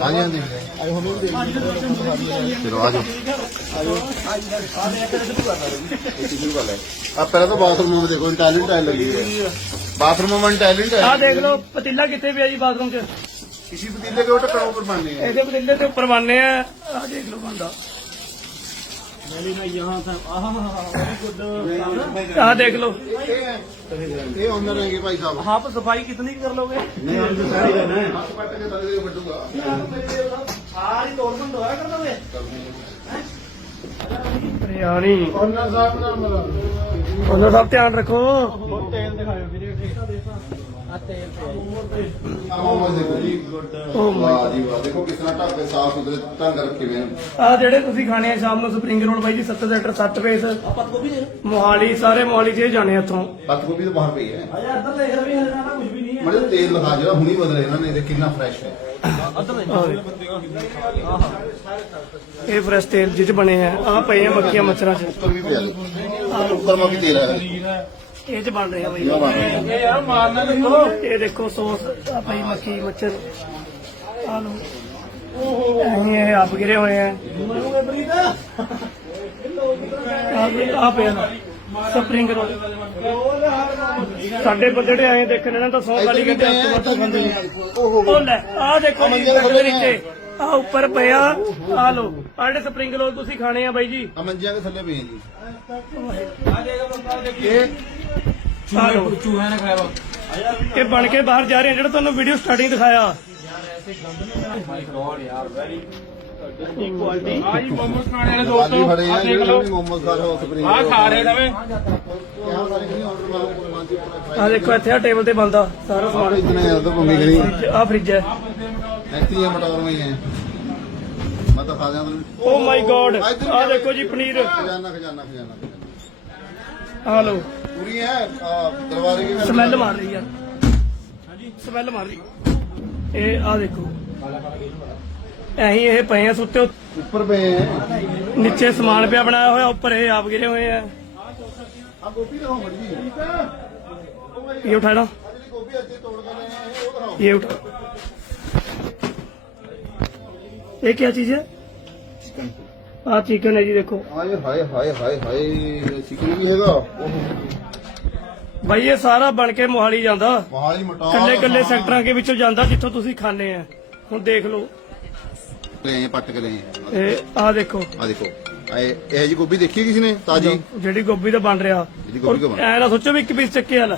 ਆ ਗਿਆ ਦੇਖ ਲਿਆ ਆ ਜਾਓ ਆ ਪਹਿਲਾਂ ਤਾਂ ਬਾਥਰੂਮ ਨੂੰ ਦੇਖੋ ਟੈਲੈਂਟ ਟਾਈਲ ਲੱਗੀ ਹੈ ਬਾਥਰੂਮ ਨੂੰ ਟੈਲੈਂਟ ਹੈ ਆ ਦੇਖ ਲਓ ਪਤੀਲਾ ਕਿੱਥੇ ਪਿਆ ਜੀ ਬਾਥਰੂਮ 'ਚ ਕਿਸੇ ਪਤੀਲੇ ਦੇ ਉੱਪਰ ਟੱਕਰ ਉੱਪਰ ਆ ਇਹਦੇ ਪਤੀਲੇ ਦੇ ਉੱਪਰ ਬੰਨੇ ਆ ਆ ਦੇਖ ਲਓ ਬੰਦਾ ਆ ਦੇਖ ਲਓ ਇਹ ਆਨਰ ਹੈਗੇ ਭਾਈ ਸਾਹਿਬ आप सफाई कितनी कर लोगे ਨਹੀਂ ਹਾਂ ਜੋ ਸਾਰੀ ਕਰਨਾ ਹੈ ਹੱਥ ਪੱਟ ਕੇ ਥੱਲੇ ਦੇ ਵੱਡੂਗਾ सारी तोड़ बंद होया कर दोगे ਸਾਹਿਬ ਨਾਲ ਮਿਲਾ ਉਹਨਾਂ ਦਾ ਧਿਆਨ ਰੱਖੋ। ਤੇਲ ਦਿਖਾਓ ਵੀਰੇ ਆ? ਤੇਲ ਆਹ ਦੇਖੋ ਜੀ ਓ ਵਾਹ ਜੀ ਵਾਹ ਦੇਖੋ ਕਿਸ ਤਰ੍ਹਾਂ ਢੱਕ ਕੇ ਸਾਫ਼ ਸੁਥਰੇ ਢੰਗ ਰੱਖੇ ਹੋਏ ਨੇ ਆ ਜਿਹੜੇ ਤੁਸੀਂ ਖਾਣੇ ਆ ਸ਼ਾਮ ਨੂੰ ਸਪਰਿੰਗ ਰੋਲ ਬਾਈ ਜੀ 7 ਸੈਕਟਰ 7 ਫੇਸ ਮੋਹਾਲੀ ਸਾਰੇ ਮੋਹਾਲੀ ਚ ਜਾਣੇ ਇੱਥੋਂ। ਪੱਤ ਗੋਭੀ ਤਾਂ ਬਾਹਰ ਪਈ ਹੈ। ਅਜਾ ਇੱਧਰ ਦੇਖ ਰਹੇ ਵੀ ਹਲੇ ਕੁਝ ਵੀ ਮੜੇ ਤੇਲ ਲਗਾ ਜਿਹੜਾ ਹੁਣੀ ਬਦਲੇ ਇਹਨਾਂ ਨੇ ਇਹ ਕਿੰਨਾ ਫਰੈਸ਼ ਹੈ। ਇਹ ਫਰੈਸ਼ ਤੇਲ ਜਿਹ ਚ ਬਣੇ ਆ ਆ ਪਏ ਆ ਮੱਖੀਆਂ ਮੱਛਰਾਂ ਚ। ਉੱਪਰ ਵੀ ਪਿਆ। ਆਹ ਉੱਪਰ ਮਾ ਵੀ ਤੇਲ ਹੈ ਇਹ ਚ ਬਣ ਰਹੇ ਬਾਈ। ਇਹ ਯਾਰ ਮਾਰਨਾ ਦੇਖੋ। ਇਹ ਦੇਖੋ ਸੌਸ ਆ ਭਾਈ ਮੱਖੀ ਮੱਛਰ। ਆ ਲੋ ਇਹ ਇਹ ਆਪ ਗਿਰੇ ਹੋਏ ਆ। ਆ ਆ ਪਿਆ ਸਪਰਿੰਗ ਰੋਲ। ਸਾਡੇ ਜਿਹੜੇ ਆਏ ਦੇਖਣ ਇਹਨਾਂ ਤਾਂ 100 ਵਾਲੀ ਘੰਟੇ ਤੋਂ ਵੱਧ ਖਾਂਦੇ ਨੇ ਉਹ ਲੈ ਆ ਦੇਖੋ ਜੀ ਸਾਡੇ ਨੀਚੇ। ਆ। ਉੱਪਰ ਪਿਆ ਆ ਲੋ ਆ ਜਿਹੜੇ ਸਪਰਿੰਗ ਰੋਲ ਤੁਸੀਂ ਖਾਣੇ ਆ ਬਾਈ ਜੀ। ਆ ਮੰਜਿਆਂ ਦੇ ਥੱਲੇ ਪਏ ਜੀ। ਆ ਲੋ ਚੂਹਾ ਨੇ ਖਾਇਆ ਇਹ ਬਣ ਕੇ ਬਾਹਰ ਜਾ ਰਹੇ ਜਿਹੜਾ ਤੁਹਾਨੂੰ ਵੀਡੀਓ ਸਟਾਰਟਿੰਗ ਦਿਖਾਇਆ। ਕੁਆਲਿਟੀ ਆਜੀ ਮੋਮੋਸ ਖਾਣੇ ਵਾਲੇ ਦੋਸਤੋ ਦੋਸਤੋ ਫੜੇ ਇਕੁਆਲਿਟੀ ਆਹ ਜੀ ਮੁਹੰਮਦ ਖਾਨ ਵਾਲੇ ਦੋਸਤੋ ਆਹ ਦੇਖ ਲਓ। ਮੁਹੰਮਦ ਖਾਨ ਹਾਊਸ ਪ੍ਰਿੰਟ ਆਹ ਖਾ ਰਹੇ ਨਵੇਂ। ਆ ਦੇਖੋ ਇੱਥੇ ਆ ਟੇਬਲ ਤੇ ਬੰਦਾ ਸਾਰਾ ਸਮਾਨ। ਇਤਨੇ ਯਾਰ ਤਾਂ ਭੰਮੀ ਗਣੀ ਆ ਫ੍ਰਿਜ ਹੈ। ਐਕਟੀਆਂ ਮਟੌਰ ਮੈਂ ਹੈ। ਮੈਂ ਤਾਂ ਖਾ ਜਾਂਦਾ। ਓ ਮਾਈ ਗੋਡ ਆ ਦੇਖੋ ਜੀ ਪਨੀਰ। ਖਜ਼ਾਨਾ ਖਜ਼ਾਨਾ ਖਜ਼ਾਨਾ ਆ ਲਓ। ਪੂਰੀ ਹੈ? ਦਰਵਾਜ਼ੇ ਕੀ ਸਮੈਲ ਮਾਰ ਰਹੀ ਆ ਹਾਂਜੀ। ਸਮੈਲ ਮਾਰ ਰਹੀ। ਇਹ ਆ ਦੇਖੋ। ਅਸੀਂ ਇਹ ਪਏ ਆ ਸੁੱਤੇ ਉੱਪਰ ਪਏ ਆ। ਨੀਚੇ ਸਮਾਨ ਪਿਆ ਬਣਾਇਆ ਹੋਇਆ ਉੱਪਰ ਇਹ ਆਪ ਗਿਰੇ ਹੋਏ ਆ। ਆ ਇਹ ਉਠਾ ਲਓ ਇਹ ਉਠਾ। ਇਹ ਕੀ ਚੀਜ਼ ਹੈ? ਆ ਚਿਕਨ ਹੈ ਜੀ ਦੇਖੋ। ਹਾਏ ਹਾਏ ਹਾਏ ਹਾਏ ਹਾਏ ਚਿਕਨ ਵੀ ਹੈਗਾ। ਭਾਈ ਇਹ ਸਾਰਾ ਬਣ ਕੇ ਮੋਹਾਲੀ ਜਾਂਦਾ। ਮਹਾਲੀ ਮਟਾ ਕੱਲੇ ਕੱਲੇ ਸੈਕਟਰਾਂ ਦੇ ਵਿੱਚੋਂ ਜਾਂਦਾ ਜਿੱਥੋਂ ਤੁਸੀਂ ਖਾਣੇ ਆ। ਹੁਣ ਦੇਖ ਲਓ। ਗਏ ਪੱਟ ਕੇ ਲੈ ਇਹ ਆ ਦੇਖੋ। ਆ ਦੇਖੋ। ਇਹ ਇਹ ਜੀ ਗੋਭੀ ਦੇਖੀ ਕਿਸੇ ਨੇ ਤਾਜੀ? ਜਿਹੜੀ ਗੋਭੀ ਦਾ ਬਣ ਰਿਹਾ। ਐ ਨਾ ਸੋਚੋ ਵੀ ਇੱਕ ਪੀਸ ਚੱਕੇ ਵਾਲਾ